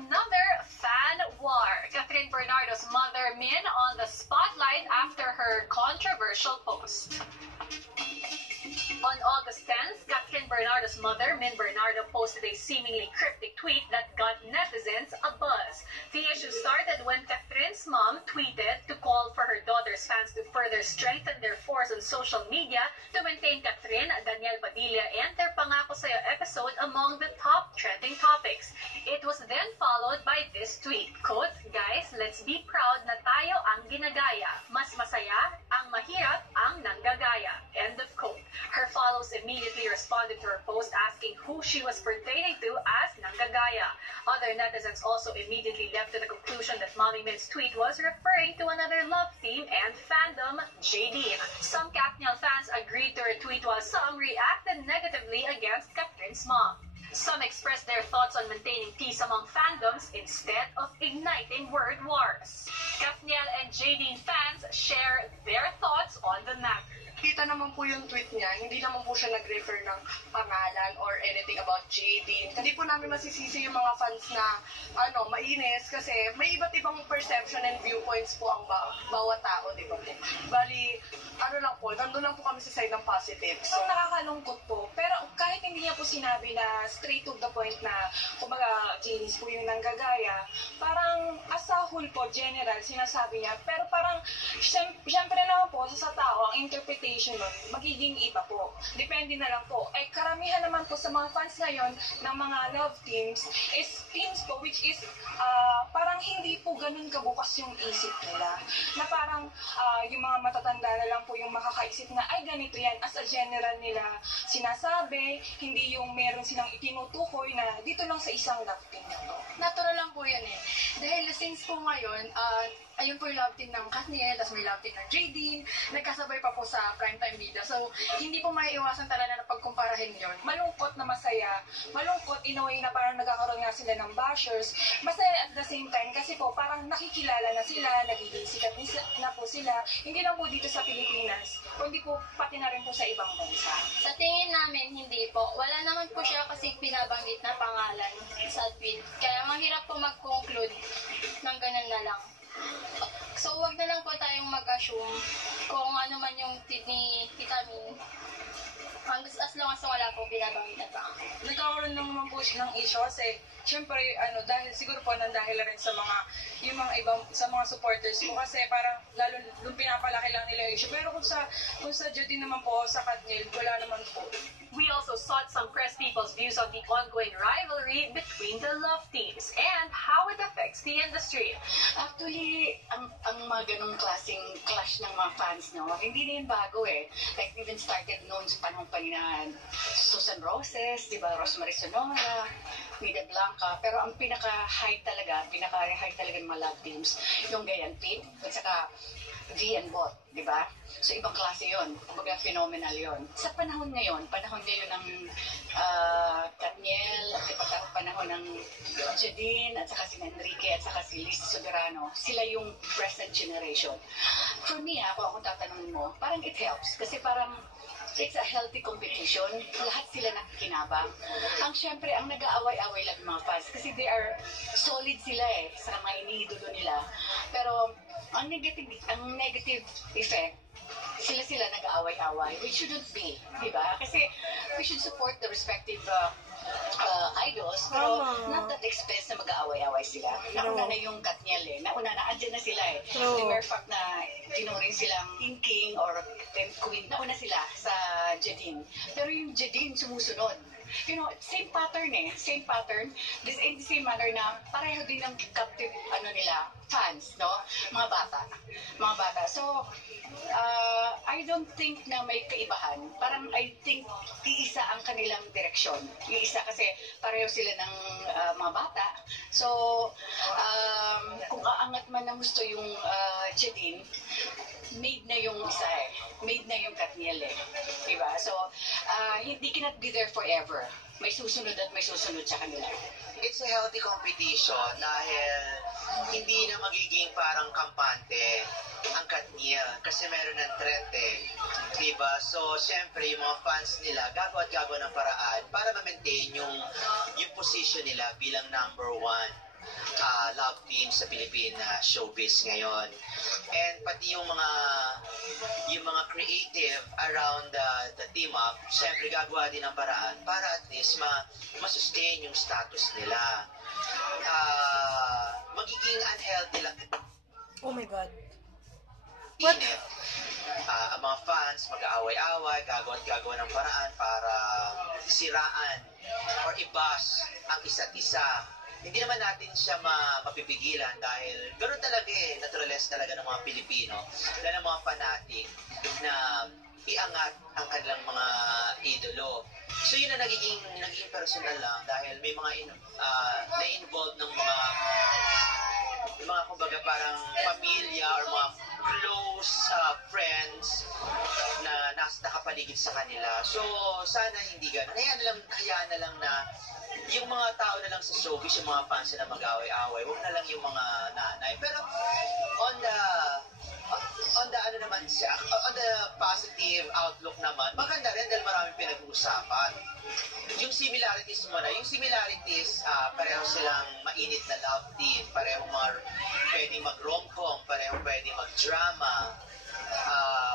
Another fan war. Catherine Bernardo's mother, Min, on the spotlight after her controversial post. On August 10th, Catherine Bernardo's mother, Min Bernardo, posted a seemingly cryptic tweet that got netizens abuzz. The issue started when Catherine's mom tweeted to call for her daughter's fans to further strengthen their force on social media to maintain Catherine, Daniel Padilla, and their Pangako Sayo episode among the top trending topics. It was then followed by this tweet, quote, "Guys, let's be proud na tayo ang ginagaya. Mas masaya ang mahirap ang nanggagaya." End of quote. Her followers immediately responded to her post asking who she was pertaining to as nanggagaya. Other netizens also immediately leapt to the conclusion that Mommy Min's tweet was referring to another love team and fandom, JD. Some Katniel fans agreed to her tweet while some reacted negatively against Catherine's mom. Some expressed their thoughts on maintaining peace among fandoms instead of igniting word wars. Katniel and Jadine fans share their thoughts on the matter. Kita naman po yung tweet niya, hindi naman po siya nag-refer ng pangalan or anything about Jadine. Hindi po namin masisisi yung mga fans na mainis kasi may iba't ibang perception and viewpoints po ang bawat tao, di ba? Bali, nandun lang po kami sa side ng positive. So, nakakalungkot po. Pero kahit hindi niya po sinabi na straight to the point na, kumbaga, Janice po yung nanggagaya, parang as a whole po, general, sinasabi niya. Pero parang, syempre naman po, sa tao, ang interpretation nun, magiging iba po. Depende na lang po. Ay, karamihan naman po sa mga fans ngayon ng mga love teams is teams po which is parang hindi po ganun kabukas yung isip nila. Na parang yung mga matatanda na lang po yung makakaisip na ay ganito yan as a general nila sinasabi, hindi yung meron silang itinutukoy na dito lang sa isang love team na to. Natural lang po yan eh. Dahil since po ngayon, ayun po yung love team ng Katniel, tapos may love team ng Jadine, nagkasabay pa po sa primetime bida. So, hindi po maiiwasan talaga na pagkumparahin yun. Malungkot na masaya. Malungkot in a way na parang nagkakaroon nga sila ng bashers. Masaya at the same time kasi po parang nakikilala na sila, nagiging sikat na po sila. Hindi lang po dito sa Pilipinas, kundi po pati na rin po sa ibang bansa. Sa tingin namin, hindi po. Wala naman po siya kasi binabanggit na pangalan sa tweet. Kaya mahirap po mag-conclude ng ganun na lang. So, wag na lang po tayong mag-assume kung ano man yung tweet ni Vitamin. As long as wala pong binabanggit na pangalan. Nagkakaroon naman po siya ng issue kasi syempre, dahil siguro po dahil rin sa yung mga ibang, sa mga supporters po kasi parang lalo nung pinapalaki lang nila yung issue. Pero kung sa Jodine naman po, sa Katniel, wala naman po. We also sought some press people's views on the ongoing rivalry between the love teams and how it affects the industry. Actually, ang mga ganong klaseng clash ng mga fans, no, hindi na yun bago eh. Like, even started noon sa panahon pa ni Susan Roses, di ba, Rosemary Sonora, Mida Blanca, pero ang pinaka-high talaga ng mga love teams, yung Gayan Pete, at saka V and Bot, di ba? So, ibang klase yun. Kumbaga, phenomenal yun. Sa panahon ngayon ng Katniel, at panahon ng Jadine, at saka si Enrique, at saka si Liz Soberano, sila yung present generation. For me, kung tatanungin mo, parang it helps. Kasi parang it's a healthy competition. Lahat sila nakikinabang. Syempre, ang nag-aaway-away lang mga fans. Kasi they are solid sila eh, sa mga iniidolo nila. Pero, ang negative effect, sila nag-aaway-away, which shouldn't be, di ba? Kasi we should support the respective idols, pero not that expense na mag-aaway-away sila. Nauna na yung Katniel eh. Andyan na sila eh. The mere fact na tinuring silang king or queen, nauna sila sa Jadine. Pero yung Jadine sumusunod. Same pattern eh. Same pattern. In the same manner na pareho din ng captive, fans, no? Mga bata. So, I don't think na may kaibahan. Parang I think iisa ang kanilang direksyon. Yung isa kasi pareho sila ng mga bata. So, kung aangat man ng gusto yung Jadine, made na yung isa eh. Made na yung Katniel eh. Diba? So, hindi cannot be there forever. May susunod at may susunod sa kanila. It's a healthy competition dahil hindi na magiging parang kampante ang Katniel kasi meron ng threat eh. Diba? So, syempre, yung mga fans nila gagawa ng paraan para ma-maintain yung position nila bilang number one. love team sa Philippine showbiz ngayon. And pati yung mga creative around the team up, syempre gagawa din ng paraan para at least ma-sustain yung status nila. Magiging unhealthy lang. Oh my God. What? Ang mga fans mag-aaway-away, gagawa ng paraan para siraan or i-bash ang isa't isa. Hindi naman natin siya mapipigilan dahil ganoon talaga naturales talaga ng mga Pilipino, lalo ng mga fanatic na iangat ang kanilang mga idolo. So yun na naging personal lang dahil may mga na-involved ng mga kumbaga parang pamilya or mga close friends na nakapaligid sa kanila. So sana hindi ganun. Hayaan na lang na yung mga tao na lang sa showbiz, yung mga fans na mag-away-away, huwag na lang yung mga nanay. Pero on the positive outlook naman, maganda rin dahil maraming pinag-uusapan. Yung similarities pareho silang mainit na love team, pareho pwedeng mag-romcom, pareho pwedeng mag-drama,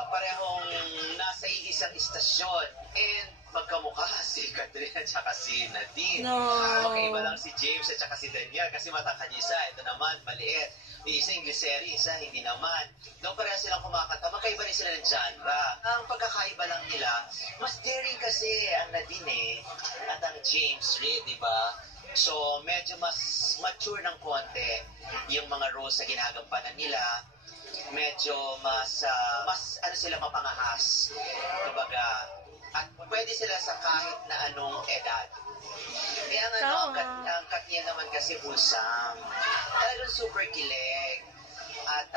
parehong nasa isang istasyon, and magkamukha si Catherine at saka si Nadine. No. Magkaiba lang si James at saka si Daniel kasi matangkad isa, ito naman maliit. Yung isa Ingleseri, isa hindi naman. Doon pareha silang kumakanta, magkaiba rin sila ng genre. Ang pagkakaiba lang nila, mas daring kasi ang Nadine at ang James rin, di ba? So medyo mas mature ng konti yung mga roles na ginagampanan nila. Medyo mas sila mapangahas. Kumbaga, at pwede sila sa kahit na anong edad. Kaya ang Katniel naman kasi wholesome. Talagang super kilig. At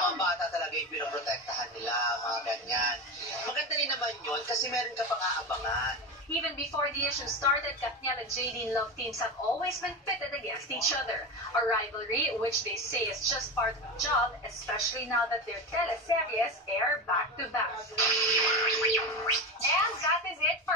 mga bata talaga yung pinoprotektahan nila, mga ganyan. Maganda rin naman yun kasi meron ka pang aabangan. Even before the issue started, Katniel and JD love teams have always been pitted against each other. A rivalry which they say is just part of the job, especially now that their teleseries air back-to-back. And that is it for